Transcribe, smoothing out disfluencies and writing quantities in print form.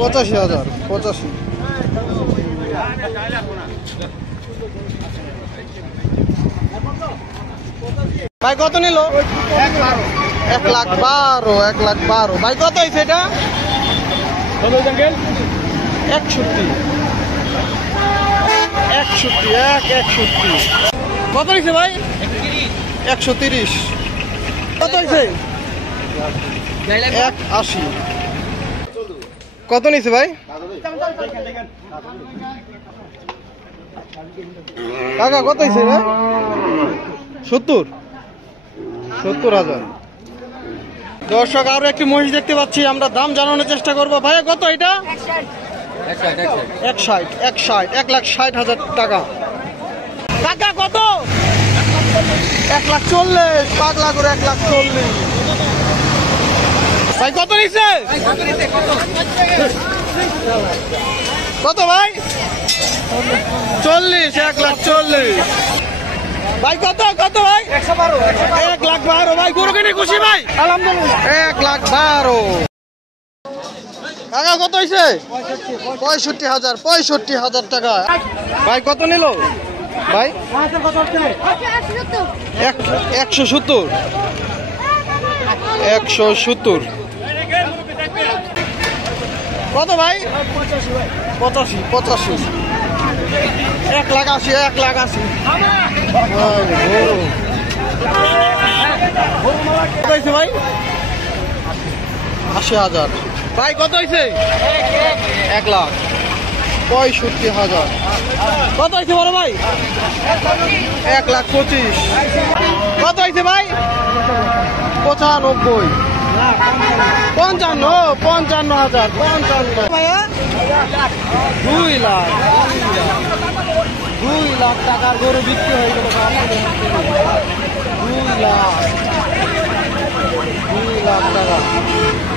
85,000 85। ভাই কত নিল? 1,12,000 1,12,000। ভাই কত হয়েছে এটা? 61 61 কত হয়েছে ভাই? 130। কত হয়েছে? 180। কত নিছে ভাই? কাকা কত হয়েছে ভাই? 70,000। দর্শক আরো একটি মহিষ দেখতে পাচ্ছি, আমরা দাম জানানোর চেষ্টা করবো। ভাই কত এটা? 1,60,000 টাকা। কাকা কত? 1,40,000। পাগলা করে 1,40,000। ভাই কত নিচ্ছে? কত ভাই? 40। 1,40,000। ভাই কত কত ভাই? 1,12,000। ভাই গরু কিনে খুশি ভাই? আলহামদুলিল্লাহ। 1,12,000। কাকা কত হয়েছে? 65,000 টাকা। ভাই কত নিল ভাই? 170। 170। কত ভাই? 85। 1,80,000। 1,80,000। কত হয়েছে ভাই? 80,000। ভাই কত হয়েছে? 1,65,000। কত হয়েছে বড় ভাই? 1,25,000। কত হয়েছে ভাই? 95। 55,000। ভাইয়া 2 লাখ। 2 লাখ টাকার গরু বিক্রি হয়ে গেল। 2 লাখ টাকা।